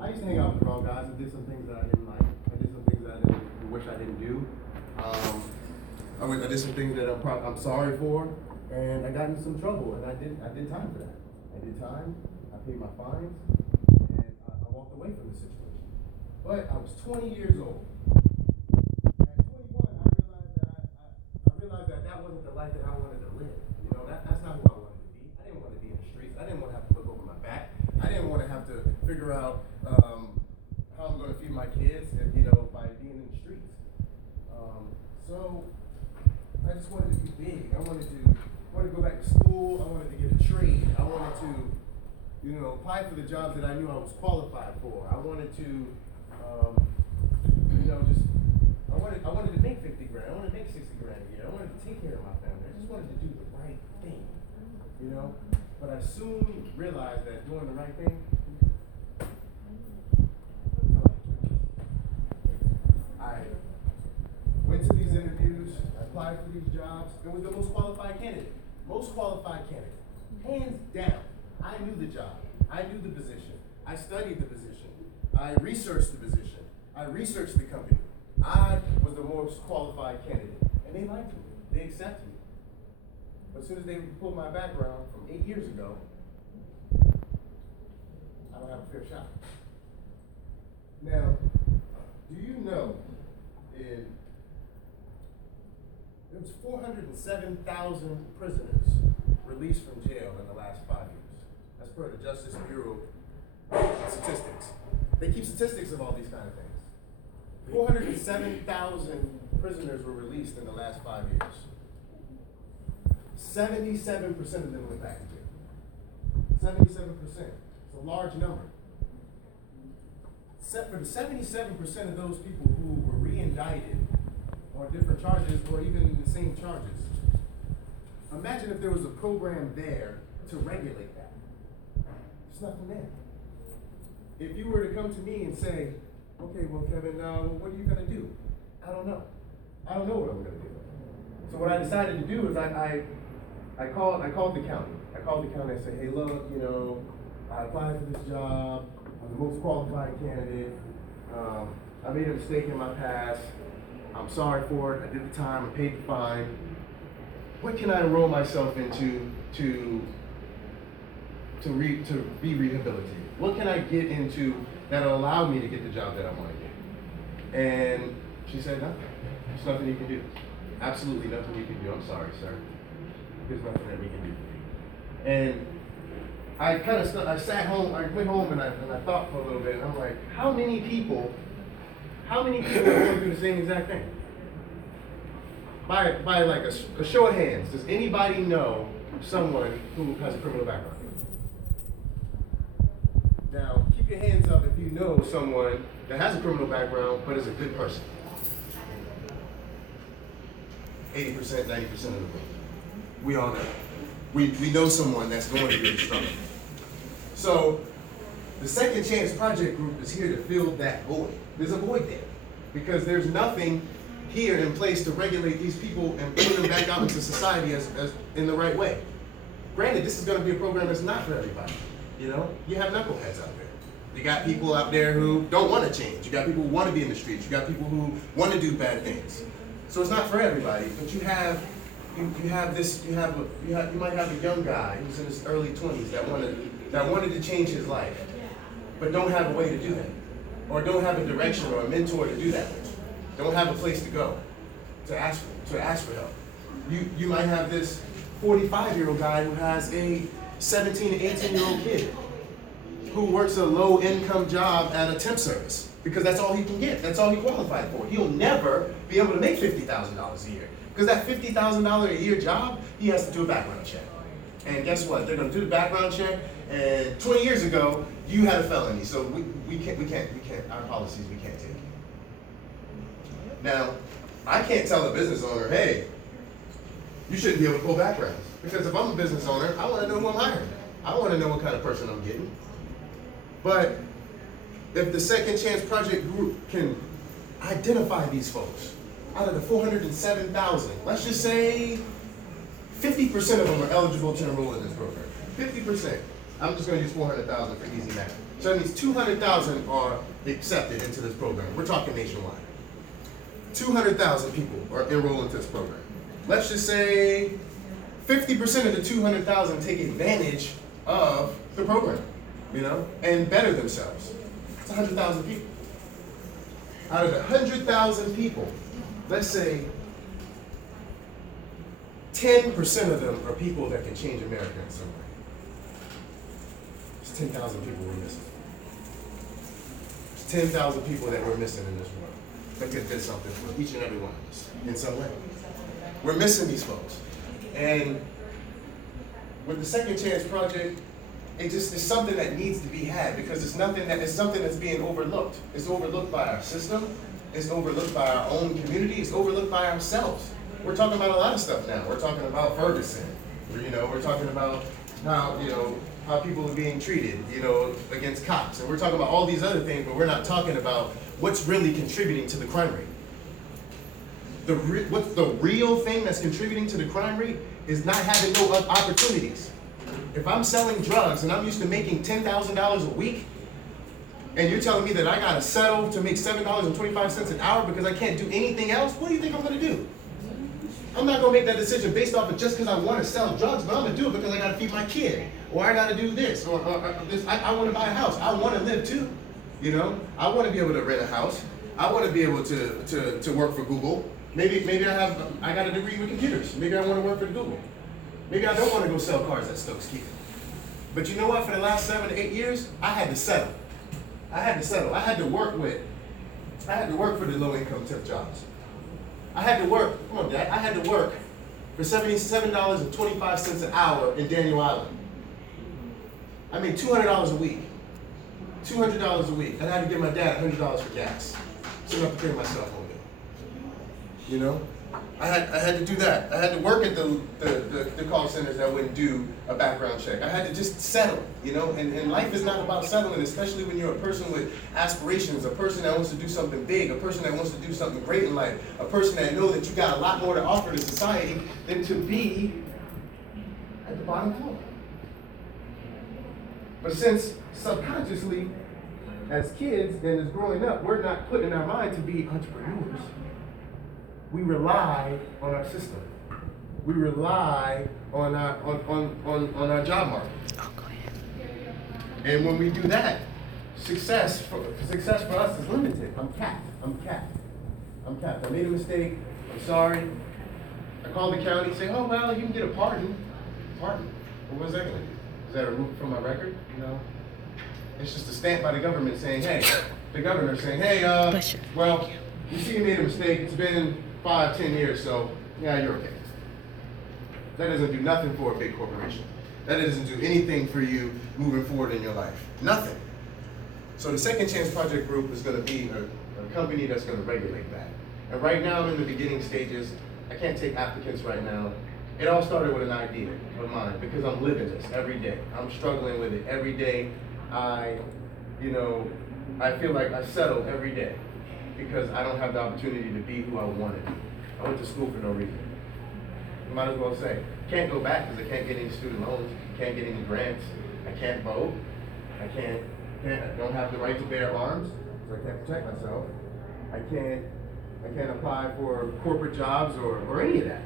I used to hang out with the wrong guys. I did some things that I didn't like. I did some things that I didn't wish I didn't do. I did some things that I'm sorry for, and I got into some trouble, and I did time for that. I did time. I paid my fines, and I walked away from the situation. But I was 20 years old. At 21, I realized that wasn't the life that I wanted to live. You know, that's not who I wanted to be. I didn't want to be in the streets. I didn't want to have to look over my back. I didn't want to have to figure out how I'm going to feed my kids, by being in the streets. So I just wanted to be big. I wanted to go back to school. I wanted to get a trade. I wanted to, apply for the jobs that I knew I was qualified for. I wanted to, I wanted to make 50 grand. I wanted to make 60 grand a year. I wanted to take care of my family. I just wanted to do the right thing, But I soon realized that doing the right thing, I went to these interviews, I applied for these jobs, and was the most qualified candidate. Most qualified candidate. Hands down. I knew the job. I knew the position. I studied the position. I researched the position. I researched the company. I was the most qualified candidate. And they liked me. They accepted me. But as soon as they pulled my background from 8 years ago, I don't have a fair shot. Now, do you know there was 407,000 prisoners released from jail in the last 5 years. That's per the Justice Bureau statistics. They keep statistics of all these kind of things. 407,000 prisoners were released in the last 5 years. 77% of them went back to jail. 77%. It's a large number. Except for the 77% of those people who were re-indicted on different charges or even the same charges. Imagine if there was a program there to regulate that. There's nothing there. If you were to come to me and say, okay, well, Kevin, what are you going to do? I don't know. I don't know what I'm going to do. So what I decided to do is I called the county. I called the county and said, hey, look, I applied for this job. I'm the most qualified candidate. I made a mistake in my past. I'm sorry for it. I did the time. I paid the fine. What can I enroll myself into to be rehabilitated? What can I get into that'll allow me to get the job that I want to get? And she said, nothing. There's nothing you can do. Absolutely nothing you can do. I'm sorry, sir. There's nothing that we can do for you. And I sat home, I went home and I thought for a little bit, and I'm like, how many people are going to do the same exact thing? By like a show of hands, does anybody know someone who has a criminal background? Now, keep your hands up if you know someone that has a criminal background but is a good person. 80%, 90% of the room. We all know. We know someone that's going through this struggle. So, the Second Chance Project Group is here to fill that void. There's a void there because there's nothing here in place to regulate these people and put them back out into society as in the right way. Granted, this is going to be a program that's not for everybody. You have knuckleheads out there. You got people out there who don't want to change. You got people who want to be in the streets. You got people who want to do bad things. So it's not for everybody. But you might have a young guy who's in his early 20s that wanted to change his life, but don't have a way to do that, or don't have a direction or a mentor to do that with. Don't have a place to go to ask for help. You might have this 45-year-old guy who has a 17 to 18-year-old kid who works a low-income job at a temp service because that's all he can get. That's all he qualified for. He'll never be able to make $50,000 a year because that $50,000 a year job, he has to do a background check. And guess what? They're going to do the background check, and 20 years ago, you had a felony, so we can't, our policies, we can't take it. Now, I can't tell a business owner, hey, you shouldn't be able to pull backgrounds. Because if I'm a business owner, I want to know who I'm hiring. I want to know what kind of person I'm getting. But if the Second Chance Project Group can identify these folks, out of the 407,000, let's just say 50% of them are eligible to enroll in this program. 50%. I'm just going to use 400,000 for easy math. So that means 200,000 are accepted into this program. We're talking nationwide. 200,000 people are enrolled into this program. Let's just say 50% of the 200,000 take advantage of the program, and better themselves. It's 100,000 people. Out of the 100,000 people, let's say 10% of them are people that can change America in some way. It's 10,000 people we're missing. It's 10,000 people that we're missing in this world that could do something for each and every one of us in some way. We're missing these folks. And with the Second Chance Project, it's something that needs to be had because it's something that's being overlooked. It's overlooked by our system. It's overlooked by our own community. It's overlooked by ourselves. We're talking about a lot of stuff now. We're talking about Ferguson. We're talking about how people are being treated, against cops. And we're talking about all these other things, but we're not talking about what's really contributing to the crime rate. What's the real thing that's contributing to the crime rate is not having no opportunities. If I'm selling drugs and I'm used to making $10,000 a week, and you're telling me that I gotta settle to make $7.25 an hour because I can't do anything else, what do you think I'm gonna do? I'm not gonna make that decision based off of just because I wanna sell drugs, but I'm gonna do it because I gotta feed my kid, or I gotta do this, or this. I wanna buy a house. I wanna live too. I wanna be able to rent a house. I wanna be able to work for Google. Maybe I got a degree with computers. Maybe I wanna work for Google. Maybe I don't want to go sell cars at Stokes Keegan. But you know what? For the last 7 to 8 years, I had to settle. I had to work for the low-income temp jobs. I had to work for $77.25 an hour in Daniel Island. I made $200 a week. $200 a week. And I had to give my dad $100 for gas. So I have to pay my cell phone bill. I had to do that. I had to work at the call centers that wouldn't do a background check. I had to just settle, and life is not about settling, especially when you're a person with aspirations, a person that wants to do something big, a person that wants to do something great in life, a person that knows that you got a lot more to offer to society than to be at the bottom floor. But since subconsciously, as kids and as growing up, we're not put in our mind to be entrepreneurs. We rely on our system. We rely on our job market. Oh, go ahead. And when we do that, success for us is limited. I'm capped. I made a mistake. I'm sorry. I call the county, say, oh well, you can get a pardon. Pardon? Well, what's that gonna do? Is that removed from my record? It's just a stamp by the government saying, hey, the governor saying, hey, well, you see you made a mistake. It's been 5-10 years, so yeah, you're okay. That doesn't do nothing for a big corporation. That doesn't do anything for you moving forward in your life. Nothing. So the Second Chance Project Group is going to be a company that's going to regulate that. And right now I'm in the beginning stages. I can't take applicants right now. It all started with an idea of mine because I'm living this every day. I'm struggling with it every day. I feel like I settle every day because I don't have the opportunity to be who I wanted. I went to school for no reason. You might as well say, can't go back because I can't get any student loans, can't get any grants, I can't vote, I don't have the right to bear arms, so I can't protect myself. I can't apply for corporate jobs or any of that.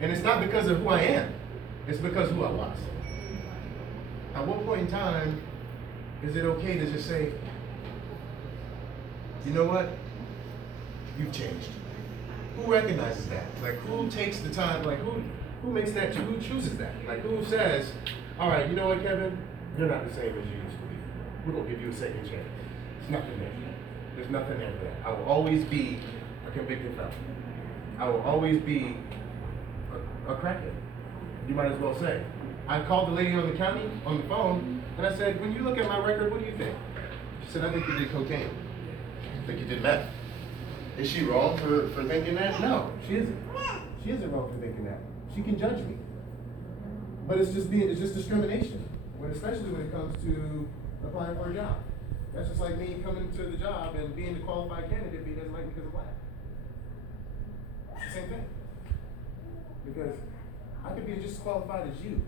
And it's not because of who I am, it's because of who I was. At what point in time is it okay to just say, you know what? You've changed. Who recognizes that? Who takes the time? Who makes that? Who chooses that? Who says, all right, you know what, Kevin? You're not the same as you used to be. We're gonna give you a second chance. There's nothing there. There's nothing there for that. I will always be a convicted felon. I will always be a crackhead. You might as well say. I called the lady on the phone, and I said, when you look at my record, what do you think? She said, I think you did cocaine. I think you did meth. Is she wrong for thinking that? No, she isn't. She isn't wrong for thinking that. She can judge me. But it's just discrimination, especially when it comes to applying for a job. That's just like me coming to the job and being the qualified candidate, but he doesn't like me because I'm black. It's the same thing. Because I could be just as qualified as you,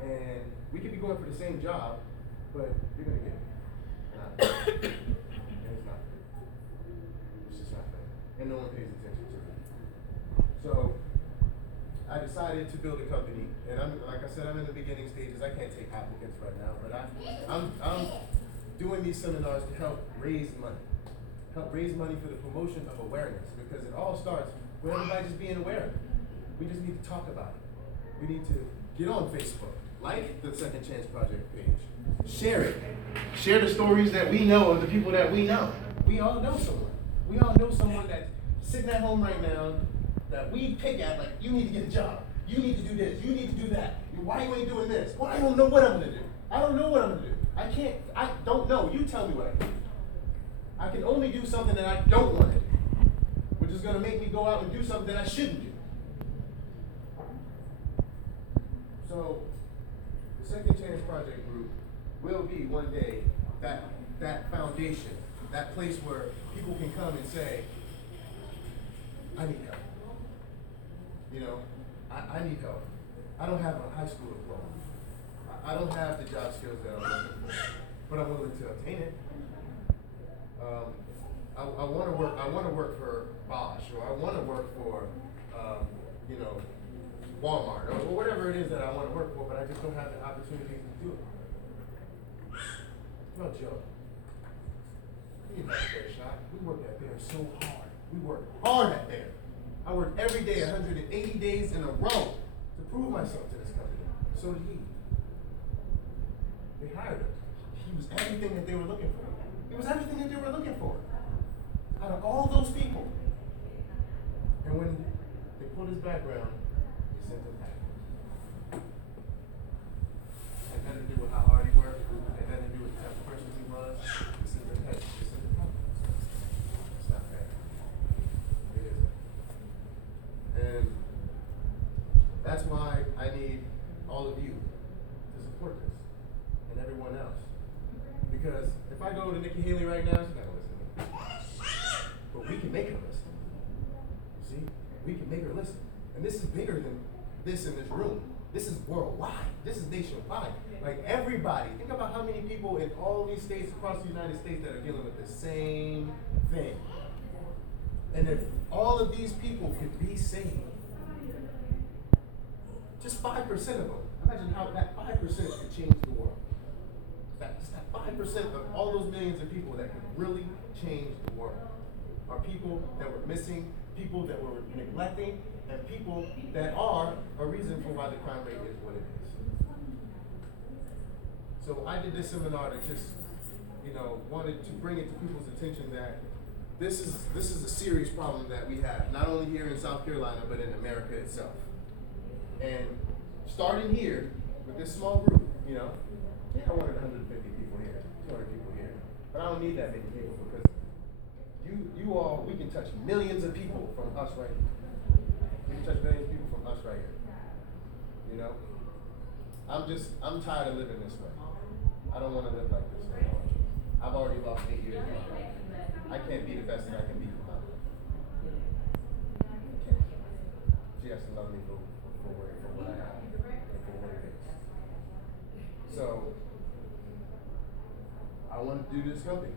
and we could be going for the same job, but you're gonna get it. decided to build a company, and like I said, I'm in the beginning stages. I can't take applicants right now, but I'm doing these seminars to help raise money for the promotion of awareness, because it all starts with everybody just being aware. We just need to talk about it. We need to get on Facebook, like the Second Chance Project page, share it, share the stories that we know of the people that we know. We all know someone. We all know someone that's sitting at home right now that we pick at, like, you need to get a job, you need to do this, you need to do that. Why you ain't doing this? Well, I don't know what I'm gonna do. I don't know what I'm gonna do. I don't know. You tell me what I can do. I can only do something that I don't want to do, which is gonna make me go out and do something that I shouldn't do. So, the Second Chance Project Group will be one day that foundation, that place where people can come and say, I need help. You know, I need help. I don't have a high school diploma. I don't have the job skills that I'm looking for, but I'm willing to obtain it. I want to work for Bosch, or I want to work for, you know, Walmart, or whatever it is that I want to work for, but I just don't have the opportunities to do it. No joke. We need a fair shot. We work at Bear so hard. We work hard at Bear. I worked every day, 180 days in a row, to prove myself to this company. So did he. They hired him. He was everything that they were looking for. He was everything that they were looking for. Out of all those people. And when they pulled his background, they sent him back. It had nothing to do with how hard he worked. It had nothing to do with the type of person he was. They sent him back. They sent him back. It's not fair. It isn't. And that's why I need all of you to support this, and everyone else. Because if I go to Nikki Haley right now, she's not gonna listen to me. But we can make her listen. See? We can make her listen. And this is bigger than this in this room. This is worldwide. This is nationwide. Like, everybody, think about how many people in all these states across the United States that are dealing with the same thing. And if all of these people could be saved, just 5% of them, imagine how that 5% could change the world. Just that 5% of all those millions of people that could really change the world are people that were missing, people that were neglecting, and people that are a reason for why the crime rate is what it is. So I did this seminar to just, you know, wanted to bring it to people's attention that this is a serious problem that we have, not only here in South Carolina, but in America itself. And starting here with this small group, you know, I wanted 150 people here, 200 people here, but I don't need that many people, because you all, we can touch millions of people from us right here. We can touch millions of people from us right here. You know, I'm tired of living this way. I don't want to live like this anymore. I've already lost 8 years of my life. I can't be the best that I can be for my life. She has to love me for what I have, and for what it is. So, I want to do this company.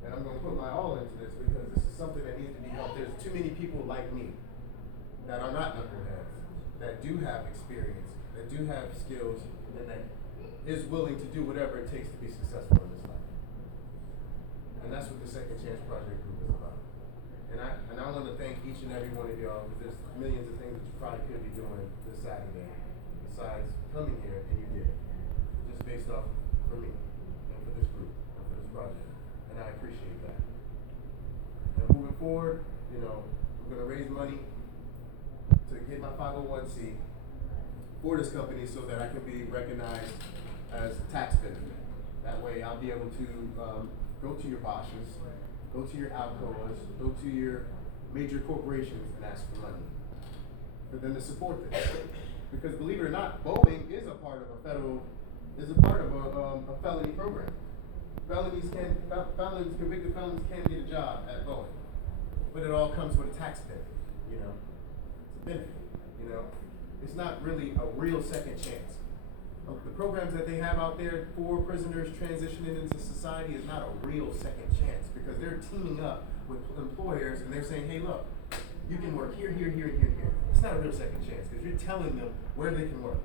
And I'm going to put my all into this, because this is something that needs to be helped. There's too many people like me that are not knuckleheads, that do have experience, that do have skills, and that is willing to do whatever it takes to be successful in this life. And that's what the Second Chance Project Group is about. And I want to thank each and every one of y'all, because there's millions of things that you probably could be doing this Saturday besides coming here, and you did. Just based off for me, and for this group, and for this project. And I appreciate that. And moving forward, you know, we're going to raise money to get my 501c for this company so that I can be recognized as a tax benefit. That way I'll be able to go to your Bosches, go to your Alcoas, go to your major corporations and ask for money for them to support this. Because believe it or not, Boeing is a part of a felony program. Convicted felons can get a job at Boeing, but it all comes with a tax benefit, you know. It's a benefit, you know. It's not really a real second chance. The programs that they have out there for prisoners transitioning into society is not a real second chance, because they're teaming up with employers and they're saying, hey, look, you can work here, here, here, here, here. It's not a real second chance because you're telling them where they can work.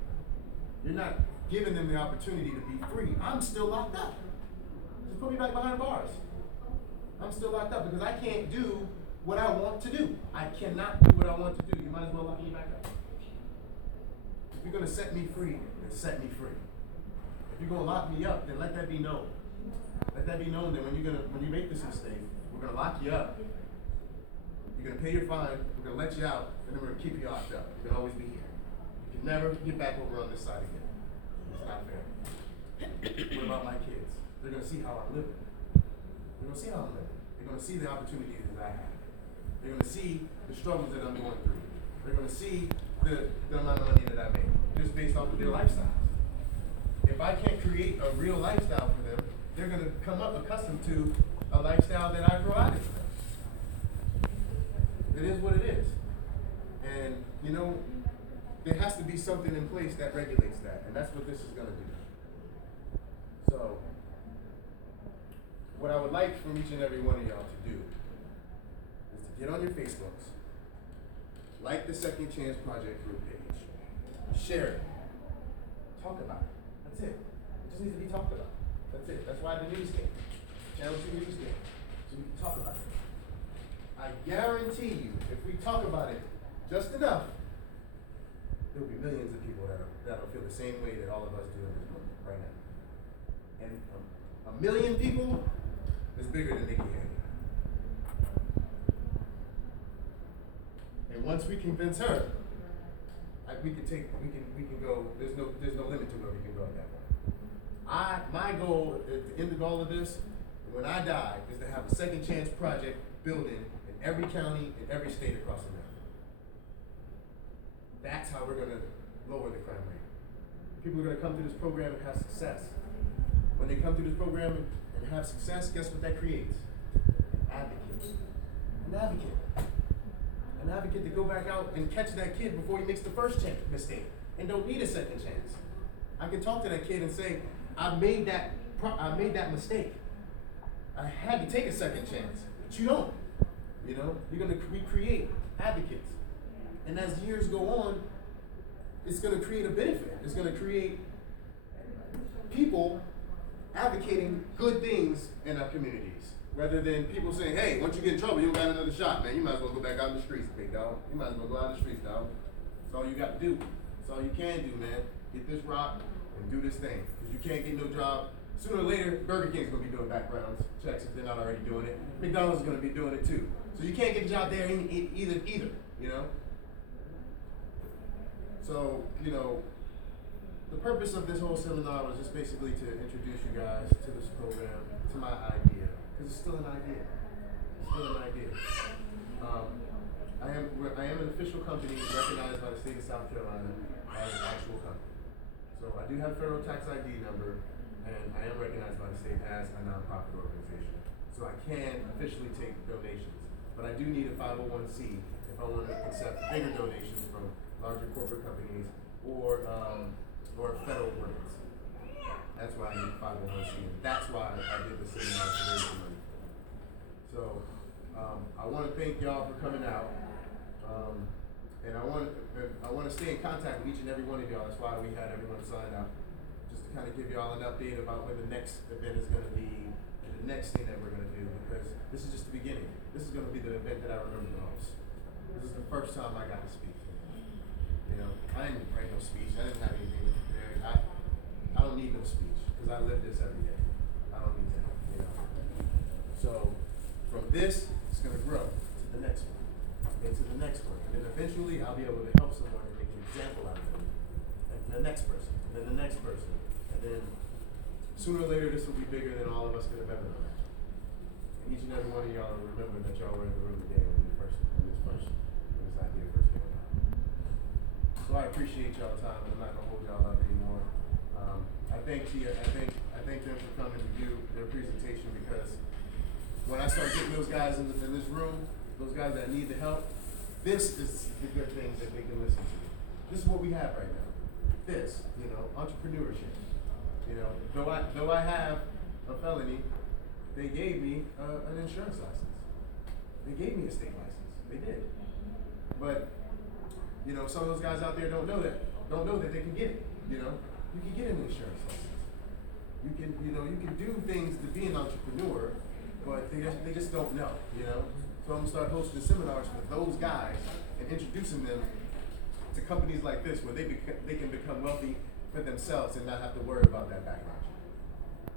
You're not giving them the opportunity to be free. I'm still locked up. Just put me back behind bars. I'm still locked up because I can't do what I want to do. I cannot do what I want to do. You might as well lock me back up. If you're going to set me free, then set me free. If you're going to lock me up, then let that be known. Let that be known that when you make this mistake, we're going to lock you up. You're going to pay your fine, we're going to let you out, and then we're going to keep you locked up. You can always be here. You can never get back over on this side again. It's not fair. What about my kids? They're going to see how I'm living. They're going to see how I'm living. They're going to see the opportunities that I have. They're going to see the struggles that I'm going through. They're going to see the amount of money that I make, just based off of their lifestyles. If I can't create a real lifestyle for them, they're going to come up accustomed to a lifestyle that I provided for them. It is what it is. And, there has to be something in place that regulates that. And that's what this is going to do. So, what I would like from each and every one of y'all to do is to get on your Facebooks, like the Second Chance Project group page, share it, talk about it. That's it. It just needs to be talked about. That's it. That's why the news came. Channel 2 news came. So we can talk about it. I guarantee you, if we talk about it just enough, there will be millions of people that'll feel the same way that all of us do in this room right now. And a million people is bigger than Nikki Haley. And once we convince her, we can go. There's no limit to where we can go at that point. My goal at the end of all of this, when I die, is to have a Second Chance Project building in every county, in every state across America. That's how we're going to lower the crime rate. People are going to come through this program and have success. When they come through this program and have success, guess what that creates? An advocate. An advocate. An advocate to go back out and catch that kid before he makes the first mistake and don't need a second chance. I can talk to that kid and say, I made that mistake. I had to take a second chance, but you don't. You're going to recreate advocates. And as years go on, it's going to create a benefit. It's going to create people advocating good things in our communities, rather than people saying, hey, once you get in trouble, you don't got another shot, man. You might as well go back out in the streets, big dog. You might as well go out in the streets, dog. That's all you got to do. That's all you can do, man. Get this rock and do this thing. Because you can't get no job. Sooner or later, Burger King's going to be doing background checks if they're not already doing it. McDonald's is going to be doing it too. So you can't get a job there either, So, the purpose of this whole seminar was just basically to introduce you guys to this program, to my idea, because it's still an idea. It's still an idea. I am an official company recognized by the state of South Carolina as an actual company. So I do have federal tax ID number, and I am recognized by the state as a nonprofit organization. So I can officially take donations, but I do need a 501c if I want to accept bigger donations from larger corporate companies or federal grants. That's why I need 501c, and that's why I did the seminar to raise the money. So I want to thank y'all for coming out, and I want to stay in contact with each and every one of y'all. That's why we had everyone sign up, just to kind of give y'all an update about when the next event is going to be and the next thing that we're going to do, because this is just the beginning. This is going to be the event that I remember the most. This is the first time I got to speak. I didn't write no speech. I didn't have anything to prepare. I don't need no speech because I live this every day. I don't need that. So from this, it's going to grow to the next one, and to the next one, and then eventually I'll be able to help someone and make an example out of them, and the next person, and then the next person, and then sooner or later this will be bigger than all of us could have ever done. And each and every one of y'all will remember that y'all were in the room today when this idea first came about. So I appreciate y'all time, and I'm not gonna hold y'all up anymore. I thank them for coming to do their presentation, because when I start getting those guys in this room, those guys that need the help, this is the good things that they can listen to. This is what we have right now. This, entrepreneurship. Though I have a felony, they gave me an insurance license. They gave me a state license. They did. But, you know, some of those guys out there don't know that. Don't know that they can get it. You know, you can get an insurance license. You can do things to be an entrepreneur, but they just don't know, you know. So I'm gonna start hosting seminars with those guys and introducing them to companies like this where they can become wealthy for themselves and not have to worry about that background check.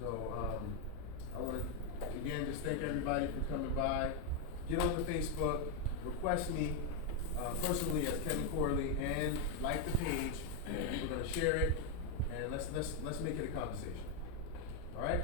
So I want to again just thank everybody for coming by. Get on the Facebook, request me personally as Kevin Corley, and like the page. We're gonna share it, and let's make it a conversation. All right.